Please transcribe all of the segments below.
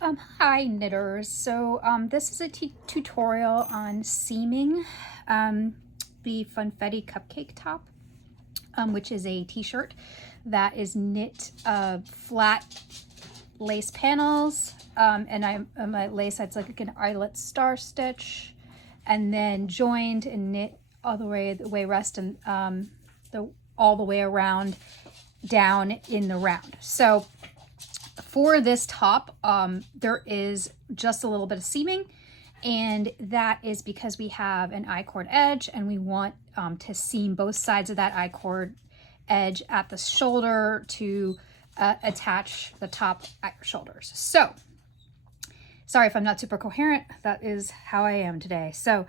Hi knitters. So this is a tutorial on seaming the Funfetti Cupcake top, which is a t-shirt that is knit flat lace panels, and my lace, it's like an eyelet star stitch, and then joined and knit all the way rest and all the way around down in the round. So for this top, there is just a little bit of seaming, and that is because we have an I-cord edge and we want to seam both sides of that I-cord edge at the shoulder to attach the top at your shoulders. So sorry if I'm not super coherent, that is how I am today. So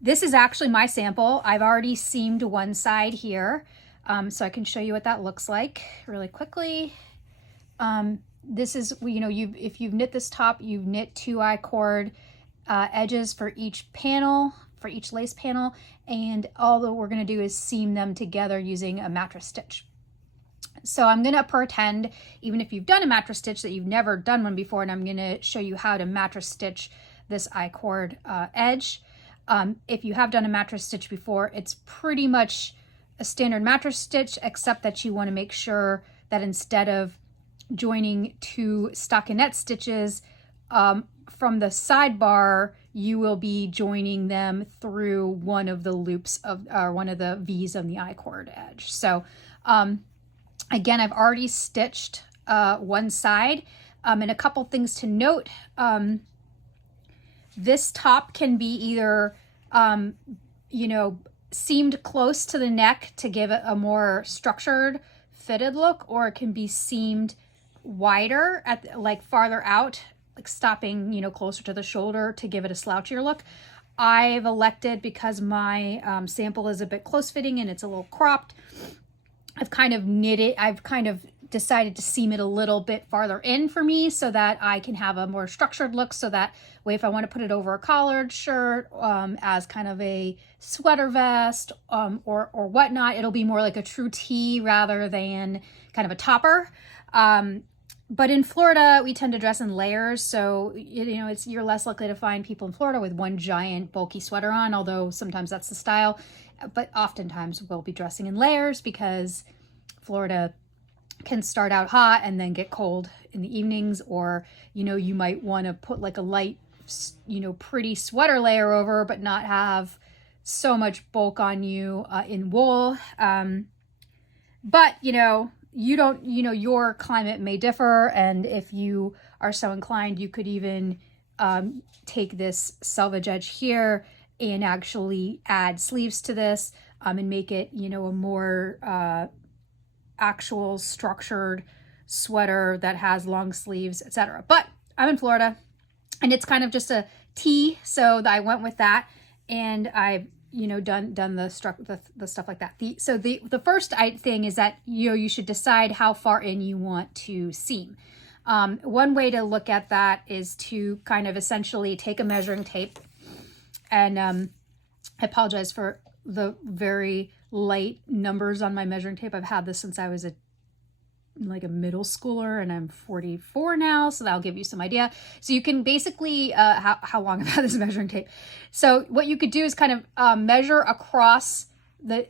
this is actually my sample. I've already seamed one side here, so I can show you what that looks like really quickly. This is, if you've knit this top, you've knit 2 I-cord edges for each panel, for each lace panel, and all that we're going to do is seam them together using a mattress stitch. So I'm going to pretend, even if you've done a mattress stitch, that you've never done one before, and I'm going to show you how to mattress stitch this I-cord edge. If you have done a mattress stitch before, it's pretty much a standard mattress stitch, except that you want to make sure that instead of joining 2 stockinette stitches from the sidebar, you will be joining them through one of the loops of, or one of the V's on the I-cord edge. So again, I've already stitched one side, and a couple things to note. This top can be either seamed close to the neck to give it a more structured fitted look, or it can be seamed wider at like farther out, like stopping closer to the shoulder to give it a slouchier look. I've elected, because my sample is a bit close fitting and it's a little cropped, I've kind of decided to seam it a little bit farther in for me so that I can have a more structured look, so that way if I want to put it over a collared shirt as kind of a sweater vest or whatnot, it'll be more like a true tee rather than kind of a topper. But in Florida, we tend to dress in layers, so you're less likely to find people in Florida with one giant bulky sweater on, although sometimes that's the style. But oftentimes we'll be dressing in layers because Florida can start out hot and then get cold in the evenings, or you might want to put like a light pretty sweater layer over but not have so much bulk on you in wool. But you don't, your climate may differ, and if you are so inclined, you could even take this selvage edge here and actually add sleeves to this and make it, a more actual structured sweater that has long sleeves, etc. But I'm in Florida, and it's kind of just a tee, so I went with that, and I've done the stuff like that. So the first thing is that you should decide how far in you want to seam. One way to look at that is to kind of essentially take a measuring tape, and I apologize for the very light numbers on my measuring tape. I've had this since I was a middle schooler, and I'm 44 now, so that'll give you some idea. So you can basically how long I've had this measuring tape. So what you could do is kind of measure across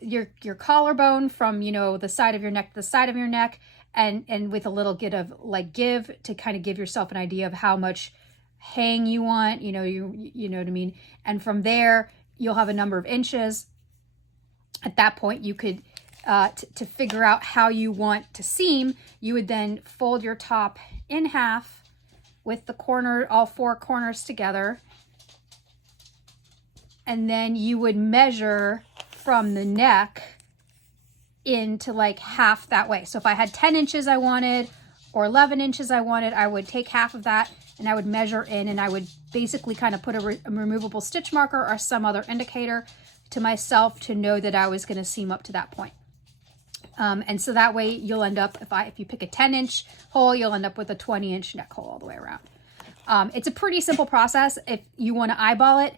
your collarbone from the side of your neck to the side of your neck, and with a little bit of give to kind of give yourself an idea of how much hang you want, you know what I mean. And from there you'll have a number of inches. At that point, you could to figure out how you want to seam, you would then fold your top in half with the all 4 corners together, and then you would measure from the neck into half that way. So if I had 10 inches I wanted, or 11 inches I wanted, I would take half of that and I would measure in, and I would basically kind of put a removable stitch marker or some other indicator to myself to know that I was going to seam up to that point. And so that way you'll end up, if you pick a 10-inch hole, you'll end up with a 20-inch neck hole all the way around. It's a pretty simple process if you want to eyeball it.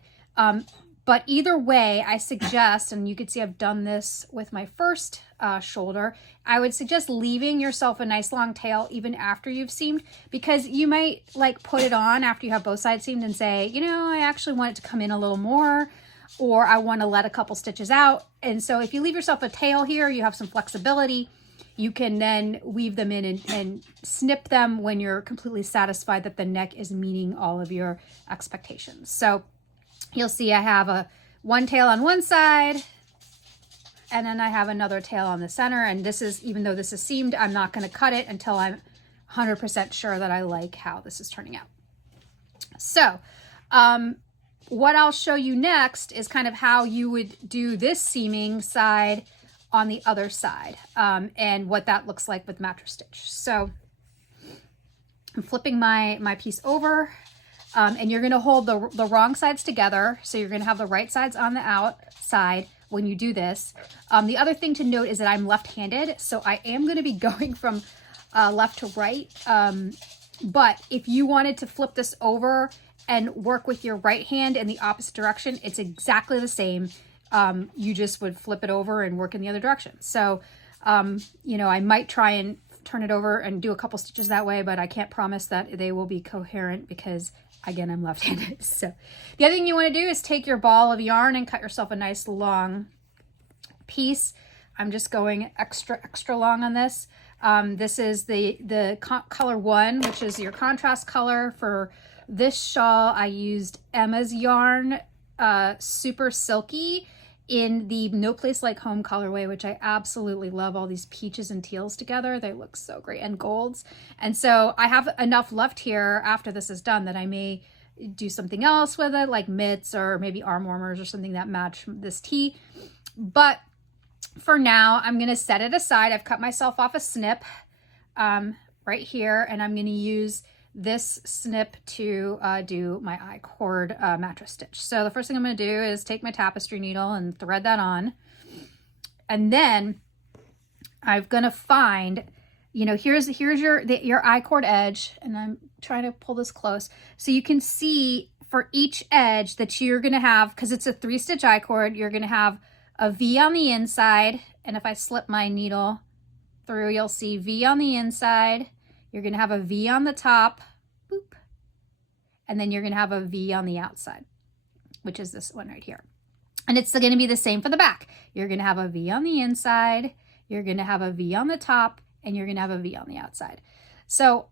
But either way, I suggest, and you can see I've done this with my first shoulder, I would suggest leaving yourself a nice long tail even after you've seamed, because you might like put it on after you have both sides seamed and say, you know, I actually want it to come in a little more, or I want to let a couple stitches out. And so if you leave yourself a tail here, you have some flexibility. You can then weave them in and snip them when you're completely satisfied that the neck is meeting all of your expectations. So you'll see I have one tail on one side, and then I have another tail on the center. And this is, even though this is seamed, I'm not going to cut it until I'm 100% sure that I like how this is turning out. So what I'll show you next is kind of how you would do this seaming side on the other side, and what that looks like with mattress stitch. So I'm flipping my piece over. And you're going to hold the wrong sides together. So you're going to have the right sides on the outside when you do this. The other thing to note is that I'm left-handed, so I am going to be going from left to right. But if you wanted to flip this over and work with your right hand in the opposite direction, it's exactly the same. You just would flip it over and work in the other direction. So, you know, I might try and turn it over and do a couple stitches that way, but I can't promise that they will be coherent because, again, I'm left-handed. So the other thing you want to do is take your ball of yarn and cut yourself a nice long piece. I'm just going extra long on this. This is the color 1, which is your contrast color. For this shawl, I used Emma's yarn, Super Silky, in the No Place Like Home colorway, which I absolutely love. All these peaches and teals together, they look so great, and golds. And so I have enough left here after this is done that I may do something else with it, like mitts or maybe arm warmers or something that match this tee. But for now, I'm gonna set it aside. I've cut myself off a snip right here, and I'm gonna use this snip to do my I-cord mattress stitch. So the first thing I'm going to do is take my tapestry needle and thread that on. And then I'm going to find, you know, here's your I-cord edge, and I'm trying to pull this close. So you can see for each edge that you're going to have, because it's a 3-stitch I-cord, you're going to have a V on the inside. And if I slip my needle through, you'll see V on the inside. You're going to have a V on the top, boop, and then you're going to have a V on the outside, which is this one right here. And it's going to be the same for the back. You're going to have a V on the inside, you're going to have a V on the top, and you're going to have a V on the outside. So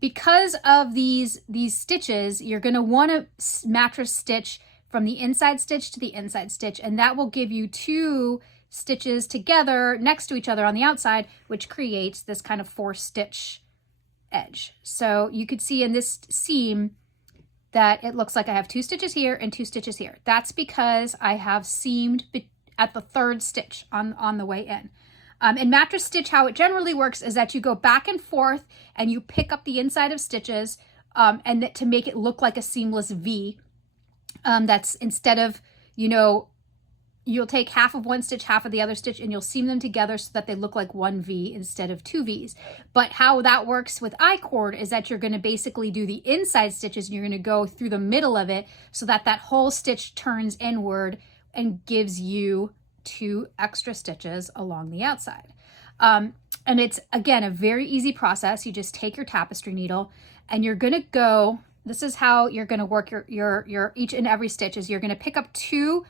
because of these stitches, you're going to want to mattress stitch from the inside stitch to the inside stitch, and that will give you 2 stitches together next to each other on the outside, which creates this kind of 4-stitch edge. So you could see in this seam that it looks like I have 2 stitches here and 2 stitches here. That's because I have seamed at the 3rd stitch on the way in. In mattress stitch, how it generally works is that you go back and forth and you pick up the inside of stitches, and that to make it look like a seamless V. That's instead of, you know, you'll take half of one stitch, half of the other stitch, and you'll seam them together so that they look like 1 V instead of 2 Vs. But how that works with I-cord is that you're going to basically do the inside stitches, and you're going to go through the middle of it so that that whole stitch turns inward and gives you 2 extra stitches along the outside. And it's, again, a very easy process. You just take your tapestry needle and you're going to go, this is how you're going to work your each and every stitch, is you're going to pick up 2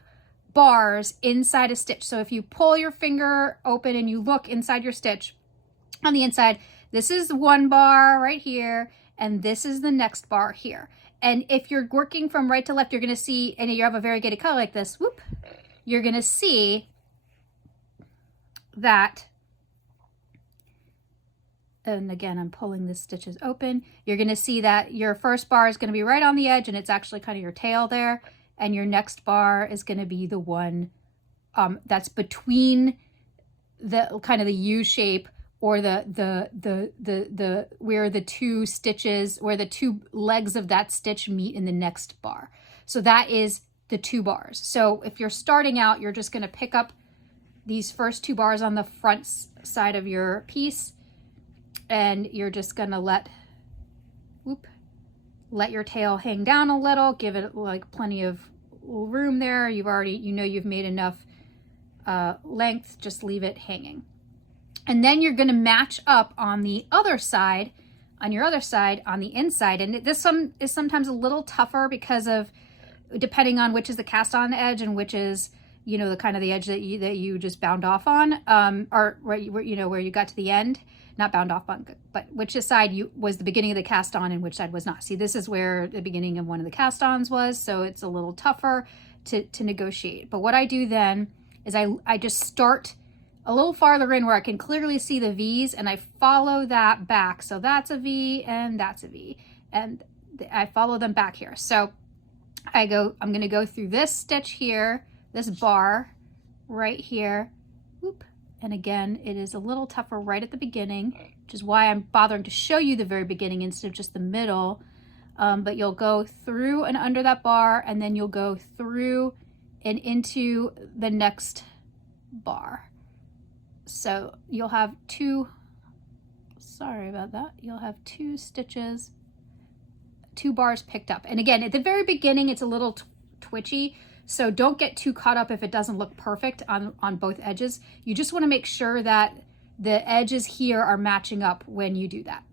bars inside a stitch. So if you pull your finger open and you look inside your stitch on the inside, this is 1 bar right here, and this is the next bar here. And if you're working from right to left, you're going to see, and you have a variegated color like this, whoop, you're going to see that, and again, I'm pulling the stitches open, you're going to see that your first bar is going to be right on the edge, and it's actually kind of your tail there. And your next bar is going to be the one that's between the kind of the U shape, or the where the 2 stitches, where the 2 legs of that stitch meet in the next bar. So that is the 2 bars. So if you're starting out, you're just going to pick up these first 2 bars on the front side of your piece, and you're just going to let your tail hang down a little, give it like plenty of room there. You've already, you've made enough length, just leave it hanging. And then you're going to match up on the other side, on your other side, on the inside. And this one is sometimes a little tougher because of, depending on which is the cast on edge and which is, the kind of the edge that you just bound off on, or where you got to the end, not bound off on, but which side was the beginning of the cast on and which side was not. See, this is where the beginning of one of the cast ons was, so it's a little tougher to negotiate. But what I do then is I just start a little farther in where I can clearly see the V's, and I follow that back. So that's a V and that's a V, and I follow them back here. So I'm going to go through this stitch here, this bar right here. Whoop. And again, it is a little tougher right at the beginning, which is why I'm bothering to show you the very beginning instead of just the middle. But you'll go through and under that bar, and then you'll go through and into the next bar. So you'll have two, sorry about that, you'll have two stitches, two bars picked up. And again, at the very beginning, it's a little twitchy, so don't get too caught up if it doesn't look perfect on both edges. You just want to make sure that the edges here are matching up when you do that.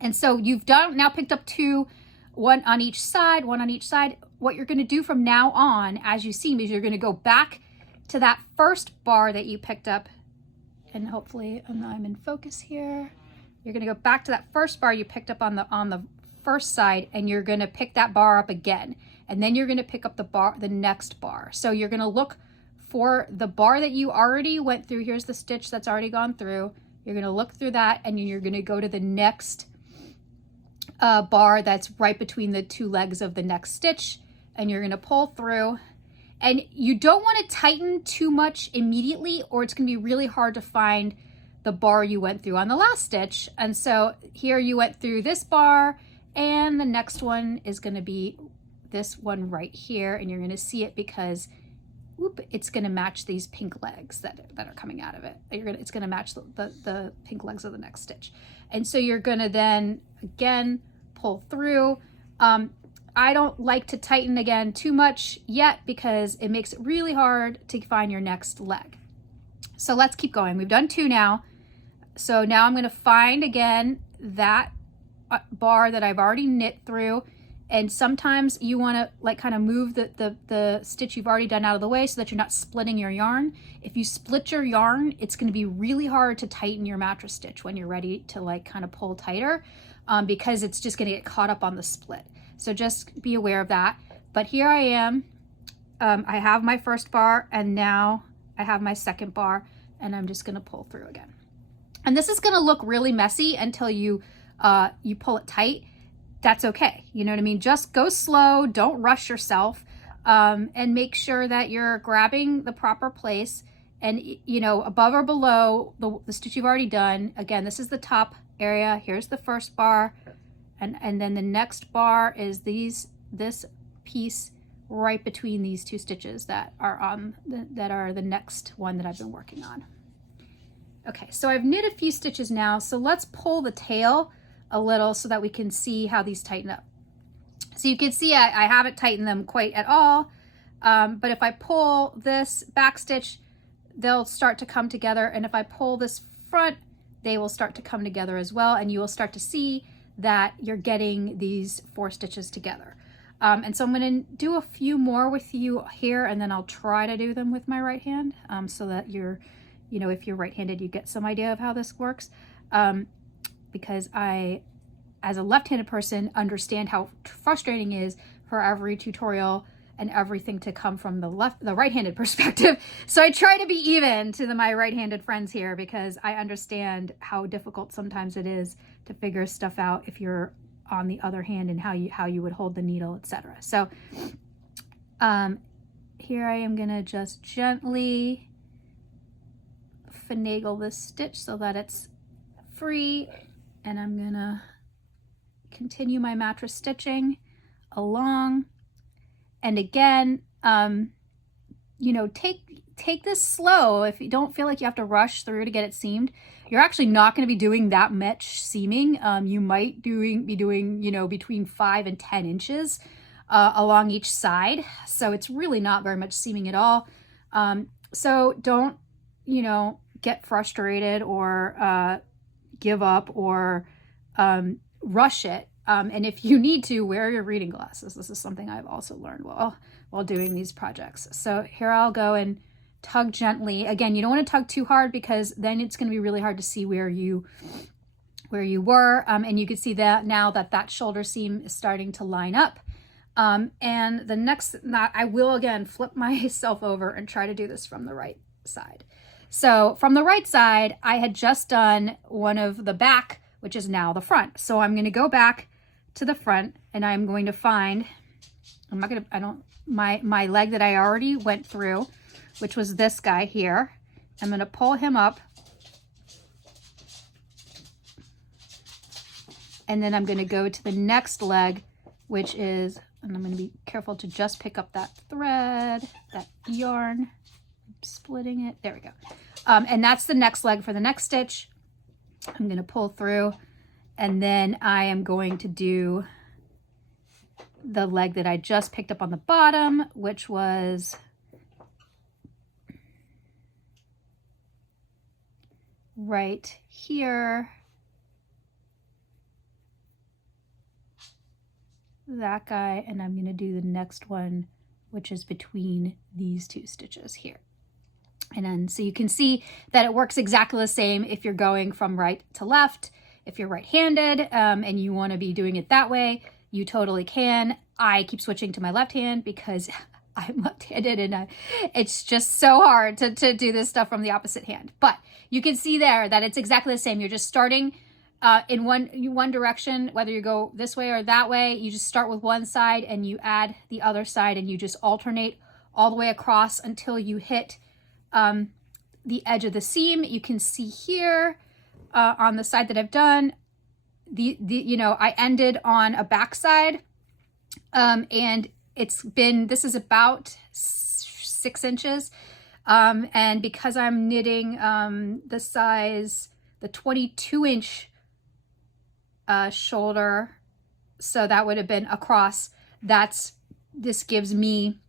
And so you've now picked up two, one on each side, one on each side. What you're going to do from now on, as you see, is you're going to go back to that first bar that you picked up, and hopefully I'm in focus here. You're going to go back to that first bar you picked up on the first side, and you're going to pick that bar up again, and then you're going to pick up the next bar. So you're going to look for the bar that you already went through. Here's the stitch that's already gone through. You're going to look through that, and you're going to go to the next bar that's right between the two legs of the next stitch, and you're going to pull through. And you don't want to tighten too much immediately, or it's going to be really hard to find the bar you went through on the last stitch. And so here you went through this bar, and the next one is going to be this one right here, and you're going to see it because it's going to match these pink legs that are coming out of it. It's going to match the pink legs of the next stitch. And so you're going to then again pull through. I don't like to tighten again too much yet because it makes it really hard to find your next leg. So let's keep going. We've done two now. So now I'm going to find again that bar that I've already knit through. And sometimes you want to like kind of move the stitch you've already done out of the way so that you're not splitting your yarn. If you split your yarn, it's going to be really hard to tighten your mattress stitch when you're ready to like kind of pull tighter because it's just going to get caught up on the split. So just be aware of that. But here I am. I have my first bar, and now I have my second bar, and I'm just going to pull through again. And this is going to look really messy until you pull it tight. That's okay. You know what I mean? Just go slow. Don't rush yourself, and make sure that you're grabbing the proper place. And above or below the stitch you've already done. Again, this is the top area. Here's the first bar. And then the next bar is this piece right between these two stitches that are the next one that I've been working on. Okay, so I've knit a few stitches now, so let's pull the tail a little so that we can see how these tighten up. So you can see I haven't tightened them quite at all, but if I pull this back stitch, they'll start to come together, and if I pull this front, they will start to come together as well, and you will start to see that you're getting these 4 stitches together. And so I'm going to do a few more with you here, and then I'll try to do them with my right hand so that if you're right-handed, you get some idea of how this works. Because I, as a left-handed person, understand how frustrating it is for every tutorial and everything to come from the right-handed perspective. So I try to be even to my right-handed friends here because I understand how difficult sometimes it is to figure stuff out if you're on the other hand and how you would hold the needle, etc. So here I am gonna just gently finagle this stitch so that it's free, and I'm gonna continue my mattress stitching along. And again, take this slow. If you don't feel like you have to rush through to get it seamed, you're actually not going to be doing that much seaming. You might be doing between 5 and 10 inches. along each side. So it's really not very much seaming at all. So don't, you know, get frustrated or give up or rush it. And if you need to, wear your reading glasses. This is something I've also learned while doing these projects. So here I'll go and tug gently. Again, you don't want to tug too hard because then it's going to be really hard to see where you were. And you can see that now that shoulder seam is starting to line up. And the next, I will again flip myself over and try to do this from the right side. So from the right side, I had just done one of the back, which is now the front. So I'm going to go back to the front and I'm going to find, my leg that I already went through, which was this guy here. I'm going to pull him up. And then I'm going to go to the next leg, which is, and I'm going to be careful to just pick up that thread, that yarn, I'm splitting it. There we go. And that's the next leg for the next stitch. I'm going to pull through, and then I am going to do the leg that I just picked up on the bottom, which was right here. That guy, and I'm going to do the next one, which is between these two stitches here. And then so you can see that it works exactly the same if you're going from right to left. If you're right-handed and you want to be doing it that way, you totally can. I keep switching to my left hand because I'm left-handed and it's just so hard to do this stuff from the opposite hand. But you can see there that it's exactly the same. You're just starting in one direction, whether you go this way or that way. You just start with one side and you add the other side and you just alternate all the way across until you hit the edge of the seam. You can see here on the side that I've done, I ended on a back side, and this is about 6 inches. And because I'm knitting the 22-inch shoulder, so that would have been across, this gives me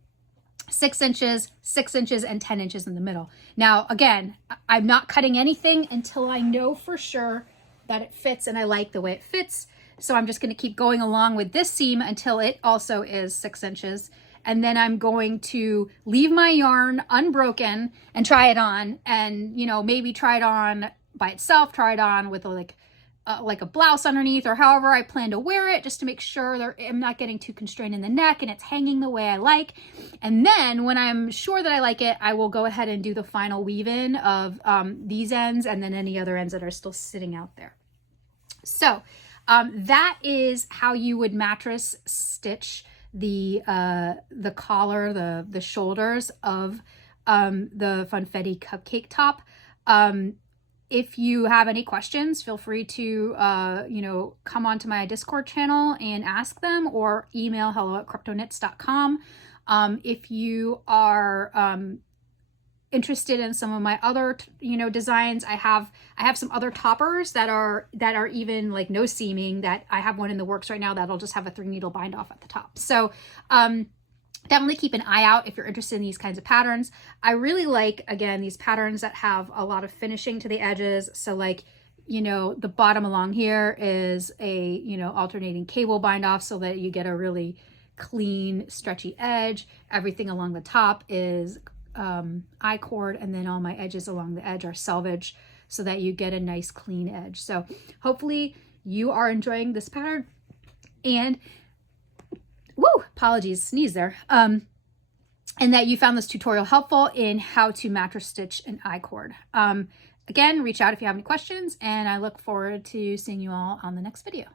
6 inches, 6 inches, and 10 inches in the middle. Now, again, I'm not cutting anything until I know for sure that it fits and I like the way it fits. So I'm just going to keep going along with this seam until it also is 6 inches. And then I'm going to leave my yarn unbroken and try it on, and, maybe try it on by itself, try it on with like a blouse underneath, or however I plan to wear it, just to make sure I'm not getting too constrained in the neck and it's hanging the way I like. And then when I'm sure that I like it, I will go ahead and do the final weave in of these ends and then any other ends that are still sitting out there. So that is how you would mattress stitch the collar, the shoulders of the Funfetti Cupcake top. If you have any questions, feel free to, come onto my Discord channel and ask them, or email hello@cryptoknits.com. If you are interested in some of my other, designs, I have some other toppers that are even like no seaming, that I have one in the works right now that'll just have a 3-needle bind off at the top. So, definitely keep an eye out if you're interested in these kinds of patterns. I really like, again, these patterns that have a lot of finishing to the edges. So like, the bottom along here is a, alternating cable bind off so that you get a really clean, stretchy edge. Everything along the top is I-cord, and then all my edges along the edge are selvage so that you get a nice clean edge. So hopefully you are enjoying this pattern, and apologies, sneeze there. And that you found this tutorial helpful in how to mattress stitch an I-cord. Again, reach out if you have any questions, and I look forward to seeing you all on the next video.